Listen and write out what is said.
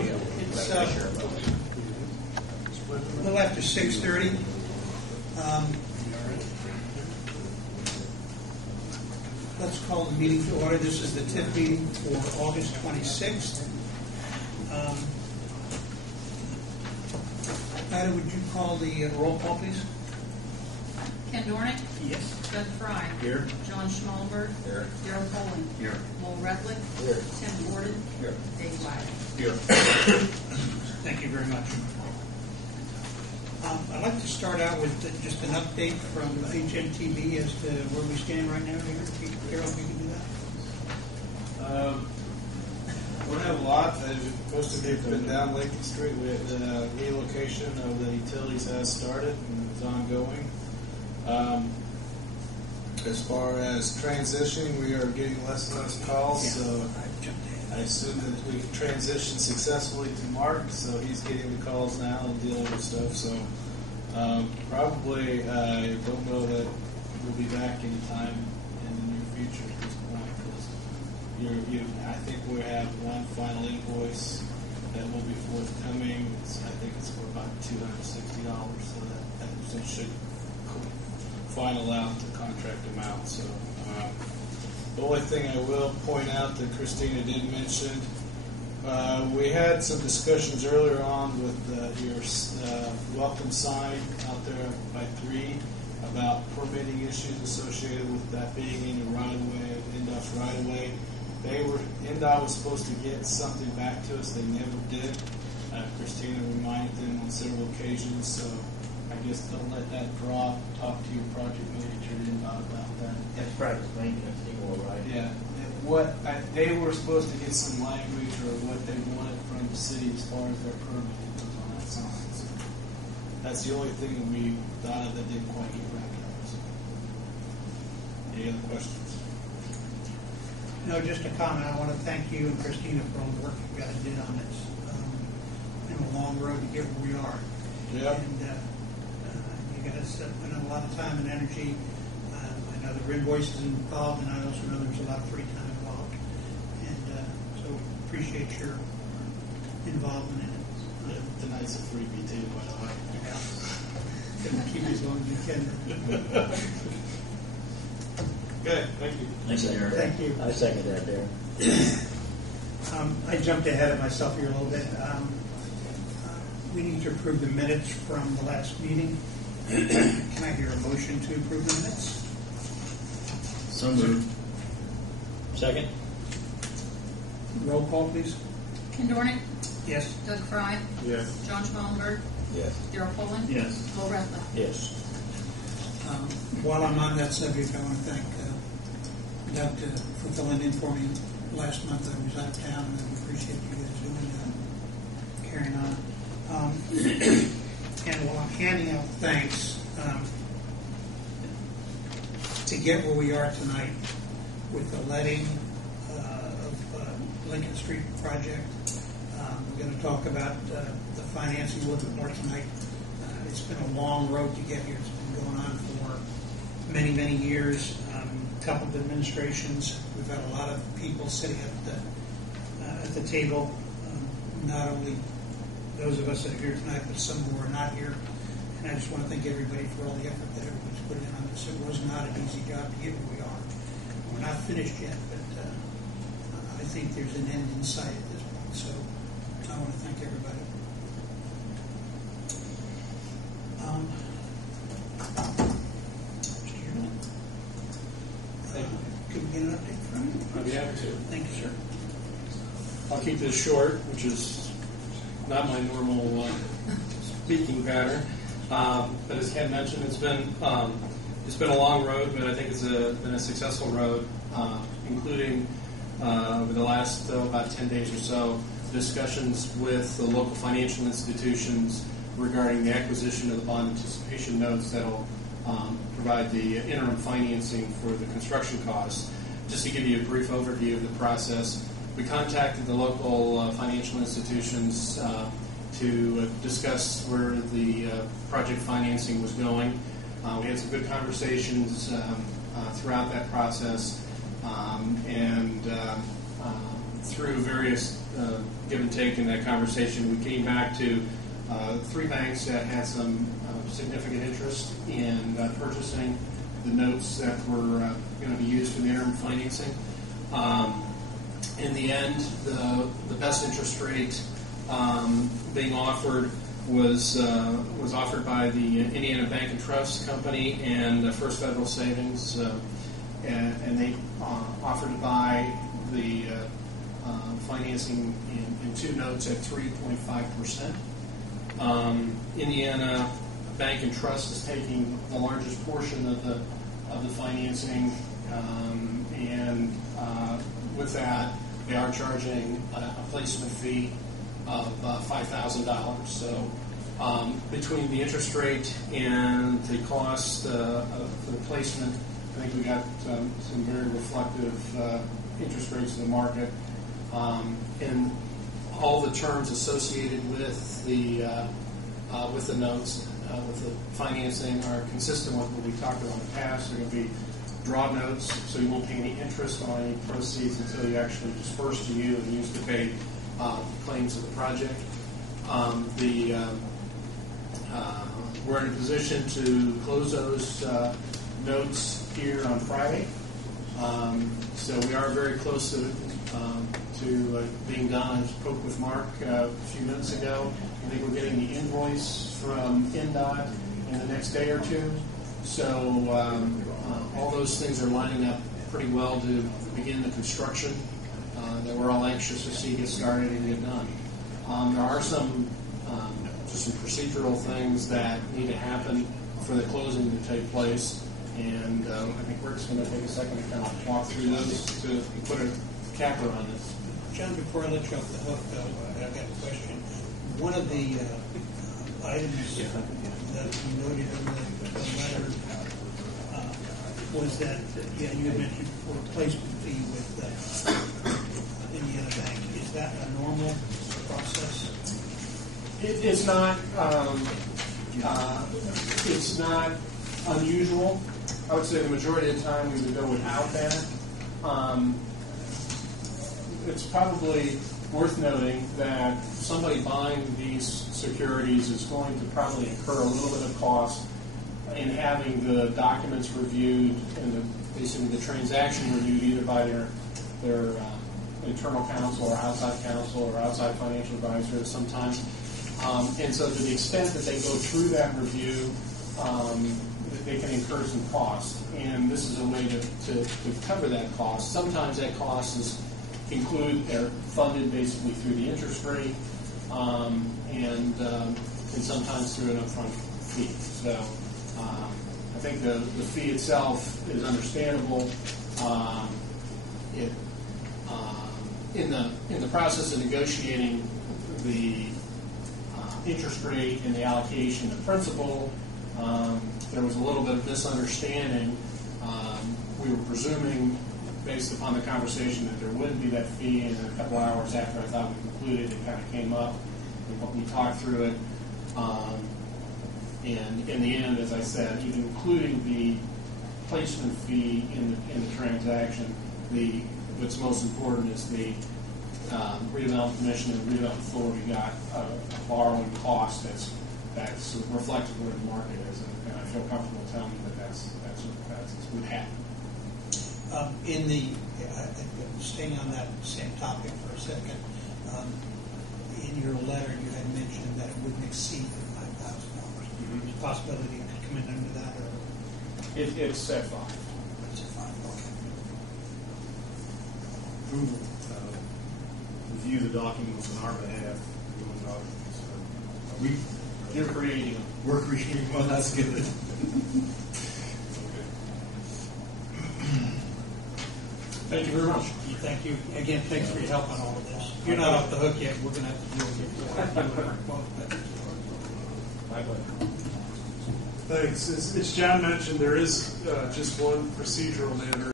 It's a little after 6:30. Let's call the meeting to order. This is the TIF meeting for August 26th. Ida, would you call the roll call, please? Ken Dornick? Yes. Doug Fry? Here. John Schmallenberg? Here. Darrell Poland? Here. Lowell Redlick? Here. Tim Gordon? Here. Dave Wiley? Here. Thank you very much. I'd like to start out with just an update from HNTV as to where we stand right now here. Darrell, if you can do that. We don't have a lot. Most of you have been down Lincoln Street. The relocation of the utilities has started and is ongoing. As far as transitioning, we are getting less and less calls. So I assume that we've transitioned successfully to Mark. So he's getting the calls now and dealing with stuff. So probably I don't know that we'll be back anytime in the near future at this point. I think we have one final invoice that will be forthcoming. I think it's for about $260, so that should final out the contract amount. So the only thing I will point out that Christina did mention, we had some discussions earlier on with your welcome sign out there by 3 about permitting issues associated with that being in the right-of-way, NDOT's right-of-way. NDOT was supposed to get something back to us. They never did. Christina reminded them on several occasions, so I guess don't let that drop. Talk to your project manager NDOT about that. That's practice maintenance anymore, right? Yeah. They were supposed to get some language or what they wanted from the city as far as their permitting was on that sign. So that's the only thing that we thought of that didn't quite get wrapped up. So. Any other questions? No, just a comment. I want to thank you and Christina for all the work you guys did on this. It's been a long road to get where we are. Yeah. And you guys put in a lot of time and energy. I know there were invoices involved, and I also know there's a lot of free time involved. And so appreciate your involvement in it. Tonight's a freebie too, by the way. Yeah. Keep it as long as you can. Good, thank you. Thank you, Darren. Thank you. I second that, Darren. I jumped ahead of myself here a little bit. We need to approve the minutes from the last meeting. Can I hear a motion to approve the minutes? So moved. Second? Roll call, please. Ken Dornick? Yes. Doug Fry? Yes. John Schmallenberg? Yes. Darrell Poland? Yes. Lowell Redlick? Yes. While I'm on that subject, I want to thank Doug for filling in for me last month. I was out of town, and I appreciate you guys doing that, carrying on. And while I'm handing out thanks, to get where we are tonight with the letting of Lincoln Street project, we're going to talk about the financing a little bit more tonight. It's been a long road to get here. It's been going on for many, many years. A couple of administrations. We've had a lot of people sitting at the table. Not only those of us that are here tonight, but some who are not here. And I just want to thank everybody for all the effort that everybody's put in on this. It was not an easy job to get where we are. We're not finished yet, but I think there's an end in sight at this point. So I want to thank everybody. Could we get an update from you? I'd be happy to. Thank you, sir. I'll keep this short, which is not my normal speaking pattern. But as Ken mentioned, it's been a long road, but I think it's been a successful road, including over the last about 10 days or so, discussions with the local financial institutions regarding the acquisition of the bond anticipation notes that will provide the interim financing for the construction costs. Just to give you a brief overview of the process, we contacted the local financial institutions to discuss where the project financing was going. We had some good conversations throughout that process, and through various give and take in that conversation, we came back to 3 banks that had some significant interest in purchasing the notes that were going to be used for the interim financing. In the end, the best interest rate being offered was offered by the Indiana Bank and Trust Company and First Federal Savings, and they offered to buy the financing in 2 notes at 3.5%. Indiana Bank and Trust is taking the largest portion of the financing, and with that, they are charging a placement fee of $5,000. So between the interest rate and the cost for the placement, I think we got some very reflective interest rates in the market, and all the terms associated with the notes, with the financing, are consistent with what we talked about in the past. They're going to be draw notes, so you won't pay any interest on any proceeds until you actually disperse to you and use to pay claims of the project. We're in a position to close those notes here on Friday, so we are very close to being done. I spoke with Mark a few minutes ago. I think we're getting the invoice from NDOT in the next day or 2. So all those things are lining up pretty well to begin the construction that we're all anxious to see get started and get done. There are some just some procedural things that need to happen for the closing to take place, and I think we're just going to take a second to kind of walk through those to put a capper on this. John, before I let you off the hook, I've got a question. One of the items that you noted in the letter was that you had mentioned before placement fee with Indiana Bank. Is that a normal process? It's not. It's not unusual. I would say the majority of the time we would go without that. It's probably worth noting that somebody buying these securities is going to probably incur a little bit of cost in having the documents reviewed and basically the transaction reviewed either by their internal counsel or outside financial advisor sometimes. And so to the extent that they go through that review, they can incur some cost. And this is a way to cover that cost. Sometimes that cost is they're funded basically through the interest rate, and sometimes through an upfront fee. So I think the fee itself is understandable. In the process of negotiating the interest rate and the allocation of principal, there was a little bit of misunderstanding. We were presuming, based upon the conversation, that there wouldn't be that fee, and a couple hours after I thought we concluded, it kind of came up. We talked through it, and in the end, as I said, even including the placement fee in the transaction, what's most important is the redevelopment commission and redevelopment authority got a borrowing cost that's reflective of where the market is, and I feel comfortable telling you that that's what happened. Staying on that same topic for a second, in your letter you had mentioned that it wouldn't exceed the $5,000. There's a possibility it could come in under that, or it's at 5. it's at 5. Okay. Who review the documents on our behalf? You're creating them. We're creating. Well, that's good. Thank you very much. Thank you. Again, thanks for your help on all of this. You're not off the hook yet. We're going to have to deal with it. Thanks. As John mentioned, there is just one procedural matter